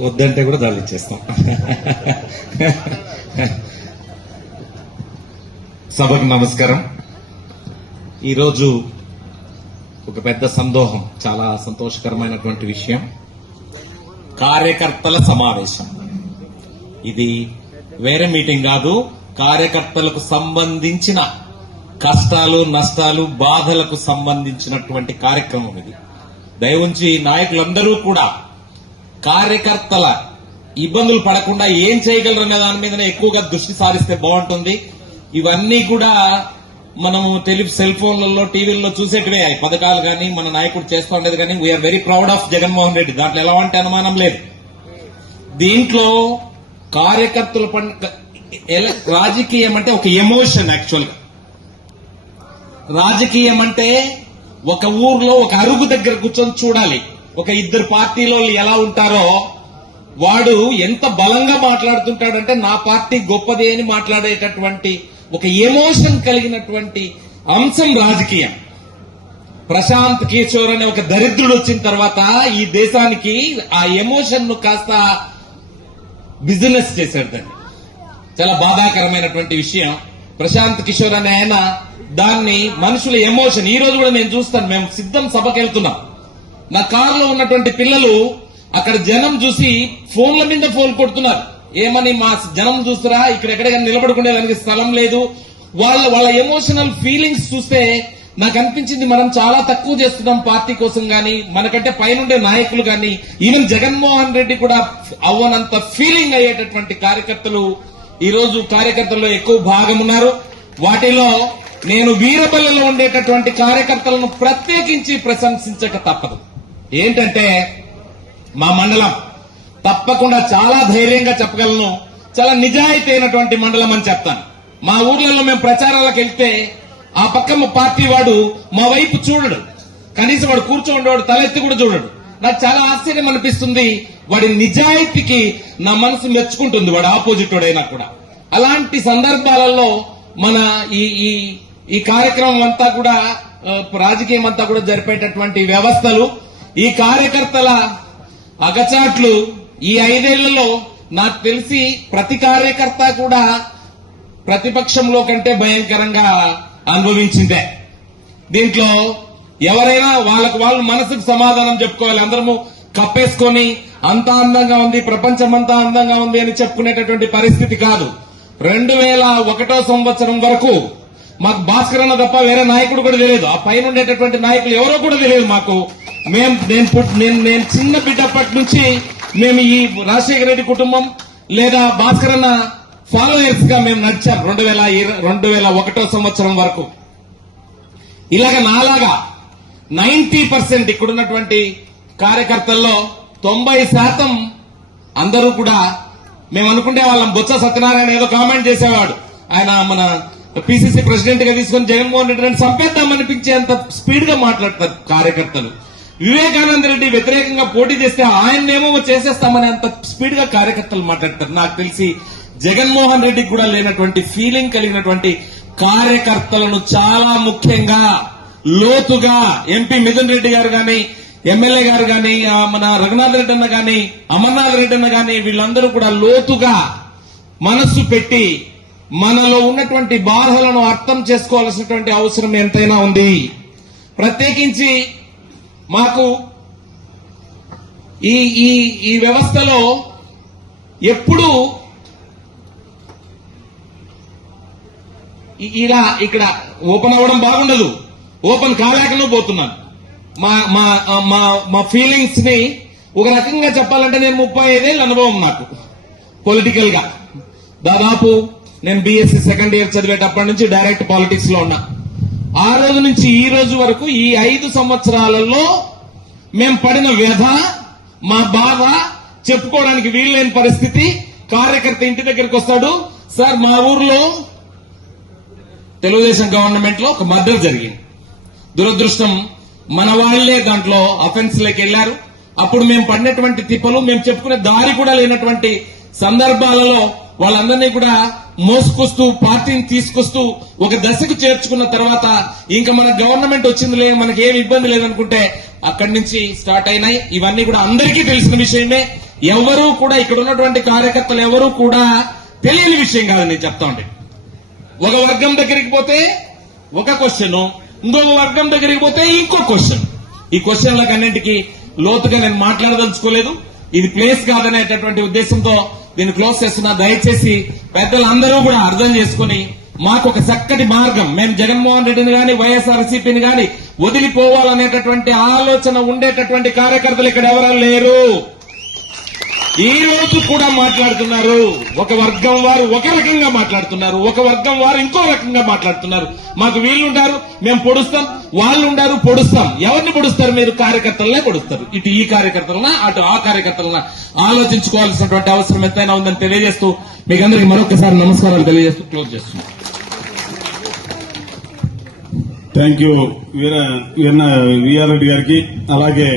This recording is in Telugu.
వద్దంటే కూడా దాన్ని ఇచ్చేస్తాం. సభకు నమస్కారం. ఈరోజు ఒక పెద్ద సందోహం చాలా సంతోషకరమైనటువంటి విషయం. కార్యకర్తల సమావేశం. ఇది వేరే మీటింగ్ కాదు కార్యకర్తలకు సంబంధించిన కష్టాలు నష్టాలు బాధలకు సంబంధించినటువంటి కార్యక్రమం ఇది. దయవుంచి నాయకులందరూ కూడా కార్యకర్తల ఇబ్బందులు పడకుండా ఏం చేయగలరనే దాని మీదనే ఎక్కువగా దృష్టి సారిస్తే బాగుంటుంది. ఇవన్నీ కూడా మనము టెలి సెల్ ఫోన్లలో టీవీల్లో చూసేటివే. పథకాలు కానీ మన నాయకుడు చేస్తూ ఉండేది కానీ we are very proud of Jaganmohan Reddy. దాంట్లో ఎలా అంటే అనుమానం లేదు. దీంట్లో కార్యకర్తల రాజకీయం అంటే ఒక ఎమోషన్ యాక్చువల్గా రాజకీయం అంటే ఒక ఊర్లో ఒక అరుగు దగ్గర కూర్చొని చూడాలి. ఒక ఇద్దరు పార్టీలో ఎలా ఉంటారో వాడు ఎంత బలంగా మాట్లాడుతుంటాడంటే నా పార్టీ గొప్పదే అని మాట్లాడేటటువంటి ఒక ఎమోషన్ కలిగినటువంటి అంశం రాజకీయం. ప్రశాంత్ కిషోర్ అనే ఒక దరిద్రుడు వచ్చిన తర్వాత ఈ దేశానికి ఆ ఎమోషన్ను కాస్త బిజినెస్ చేశాడు దాన్ని. చాలా బాధాకరమైనటువంటి విషయం. ప్రశాంత్ కిషోర్ అనే ఆయన దాన్ని మనుషుల ఎమోషన్. ఈ రోజు కూడా నేను చూస్తాను. మేము సిద్ధం సభకి వెళ్తున్నాం నా కారులో ఉన్నటువంటి పిల్లలు అక్కడ జనం చూసి ఫోన్ల మీద ఫోన్ కొడుతున్నారు. ఏమని మా జనం చూస్తారా? ఇక్కడ ఎక్కడైనా నిలబడుకునేదానికి స్థలం లేదు. వాళ్ళ వాళ్ళ ఎమోషనల్ ఫీలింగ్స్ చూస్తే నాకు అనిపించింది మనం చాలా తక్కువ చేస్తున్నాం పార్టీ కోసం గాని మనకంటే పైనుండే నాయకులు గాని ఈవెన్ జగన్మోహన్ రెడ్డి కూడా అవ్వనంత ఫీలింగ్ అయ్యేటటువంటి కార్యకర్తలు ఈ రోజు కార్యకర్తల్లో ఎక్కువ భాగం ఉన్నారు. వాటిలో నేను వీరపల్లెలో ఉండేటటువంటి కార్యకర్తలను ప్రత్యేకించి ప్రశంసించక తప్పదు. ఏంటంటే మా మండలం తప్పకుండా చాలా ధైర్యంగా చెప్పగలను చాలా నిజాయితీ అయినటువంటి మండలం అని చెప్తాను. మా ఊర్లలో మేము ప్రచారాలకు వెళ్తే ఆ పక్క మా పార్టీ వాడు మా వైపు చూడడు. కనీసం వాడు కూర్చోండేవాడు తలెత్తి కూడా చూడడు. నాకు చాలా ఆశ్చర్యం అనిపిస్తుంది వాడి నిజాయితీకి నా మనసు మెచ్చుకుంటుంది వాడు ఆపోజిట్ వాడైనా కూడా. అలాంటి సందర్భాలలో మన ఈ ఈ ఈ కార్యక్రమం అంతా కూడా రాజకీయం అంతా కూడా జరిపేటటువంటి వ్యవస్థలు ఈ కార్యకర్తల అగచాట్లు ఈ ఐదేళ్ళలో నాకు తెలిసి ప్రతి కార్యకర్త కూడా ప్రతిపక్షంలో కంటే భయంకరంగా అనుభవించిందే. దీంట్లో ఎవరైనా వాళ్ళకు వాళ్ళు మనసుకు సమాధానం చెప్పుకోవాలి. అందరము కప్పేసుకొని అంత అందంగా ఉంది ప్రపంచం అంతా అందంగా ఉంది అని చెప్పుకునేటటువంటి పరిస్థితి కాదు. రెండు వేల ఒకటో సంవత్సరం వరకు మాకు భాస్కర్ అన్న తప్ప వేరే నాయకుడు కూడా తెలియదు. ఆ పైన ఉండేటటువంటి నాయకులు ఎవరో కూడా తెలియదు మాకు. మేము నేను నేను నేను చిన్న బిడ్డప్పటి నుంచి మేము ఈ రాజశేఖర రెడ్డి కుటుంబం లేదా భాస్కర్ అన్న ఫాలోయర్స్గా మేము నడిచాం రెండు వేల రెండు వేల ఒకటో సంవత్సరం వరకు. ఇలాగ నాలాగా నైన్టీ పర్సెంట్ ఇక్కడున్నటువంటి కార్యకర్తల్లో తొంభై శాతం అందరూ కూడా మేము అనుకుంటే వాళ్ళం. బొత్స సత్యనారాయణ ఏదో కామెంట్ చేసేవాడు. ఆయన మన పిసిసి ప్రెసిడెంట్గా తీసుకొని జగన్మోహన్ రెడ్డి అని చంపేద్దామనిపించేంత స్పీడ్గా మాట్లాడతారు కార్యకర్తలు. వివేకానంద రెడ్డి వ్యతిరేకంగా పోటీ చేస్తే ఆయన్నేమో చేసేస్తామని అంత స్పీడ్గా కార్యకర్తలు మాట్లాడతారు. నాకు తెలిసి జగన్మోహన్ రెడ్డికి కూడా లేనటువంటి ఫీలింగ్ కలిగినటువంటి కార్యకర్తలను చాలా ముఖ్యంగా లోతుగా ఎంపీ మిథున్ రెడ్డి గారు గాని ఎమ్మెల్యే గారు గాని ఆ, మన రఘునాథ్ రెడ్డి అన్న గాని అమర్నాథ్ రెడ్డి అన్న గాని వీళ్ళందరూ కూడా లోతుగా మనస్సు పెట్టి మనలో ఉన్నటువంటి బాధలను అర్థం చేసుకోవాల్సినటువంటి అవసరం ఎంతైనా ఉంది. ప్రత్యేకించి మాకు ఈ ఈ ఈ వ్యవస్థలో ఎప్పుడు ఇలా ఇక్కడ ఓపెన్ అవ్వడం బాగుండదు. ఓపెన్ కాలేకనే పోతున్నాను. మా మా మా మా ఫీలింగ్స్ని ఒక రకంగా చెప్పాలంటే నేను ముప్పై ఐదేళ్ళ అనుభవం నాకు పొలిటికల్గా దాదాపు నేను బీఎస్సీ సెకండ్ ఇయర్ చదివేటప్పటి నుంచి డైరెక్ట్ పాలిటిక్స్లో ఉన్నా. ఆ రోజు నుంచి ఈ రోజు వరకు ఈ ఐదు సంవత్సరాలలో మేము పడిన వ్యధ మా బాధ చెప్పుకోవడానికి వీల్లేని పరిస్థితి. కార్యకర్త ఇంటి దగ్గరికి వస్తాడు. సార్ మా ఊర్లో తెలుగుదేశం గవర్నమెంట్లో ఒక మర్డర్ జరిగింది. దురదృష్టం మన వాళ్ళే దాంట్లో అఫెన్స్లోకి వెళ్ళారు అప్పుడు మేము పడినటువంటి తిప్పలు మేము చెప్పుకునే దారి కూడా లేనటువంటి సందర్భాలలో వాళ్ళందరినీ కూడా మోసుకొస్తూ పార్టీని తీసుకొస్తూ ఒక దశకు చేర్చుకున్న తర్వాత ఇంకా మన గవర్నమెంట్ వచ్చింది లేదు మనకి ఏమి ఇబ్బంది లేదనుకుంటే అక్కడి నుంచి స్టార్ట్ అయినాయి. ఇవన్నీ కూడా అందరికీ తెలిసిన విషయమే. ఎవరూ కూడా ఇక్కడ ఉన్నటువంటి కార్యకర్తలు ఎవరూ కూడా తెలియని విషయం కాదని నేను చెప్తా ఉండే ఒక వర్గం దగ్గరికి పోతే ఒక క్వశ్చన్ ఇంకొక వర్గం దగ్గరికి పోతే ఇంకో క్వశ్చన్ ఈ క్వశ్చన్లకు అన్నింటికి లోతుగా నేను మాట్లాడదలుచుకోలేదు. ఇది ప్లేస్ కాదనేటటువంటి ఉద్దేశంతో దీన్ని క్లోజ్ చేస్తున్నా. దయచేసి పెద్దలందరూ కూడా అర్థం చేసుకుని మాకు ఒక చక్కటి మార్గం. మేము జగన్మోహన్ రెడ్డిని గాని వైఎస్ఆర్సీపీని గాని వదిలిపోవాలనేటటువంటి ఆలోచన ఉండేటటువంటి కార్యకర్తలు ఇక్కడ ఎవరూ లేరు. ఈ రోజు కూడా మాట్లాడుతున్నారు. ఒక వర్గం వారు ఒక రకంగా మాట్లాడుతున్నారు. ఒక వర్గం వారు ఇంకో రకంగా మాట్లాడుతున్నారు. మాకు వీళ్ళు ఉంటారు మేము పొడుస్తాం వాళ్ళు ఉండారు పొడుస్తాం. ఎవరిని పొడుస్తారు మీరు? కార్యకర్తలనే పొడుస్తారు. ఇటు ఈ కార్యకర్తలనా అటు ఆ కార్యకర్తలనా? ఆలోచించుకోవాల్సినటువంటి అవసరం ఎంతైనా ఉందని తెలియజేస్తూ మీకు అందరికి మరొకసారి నమస్కారాలు తెలియజేస్తూ క్లోజ్ చేస్తున్నాం. Thank you Veera Veera VR Reddy గారికి అలాగే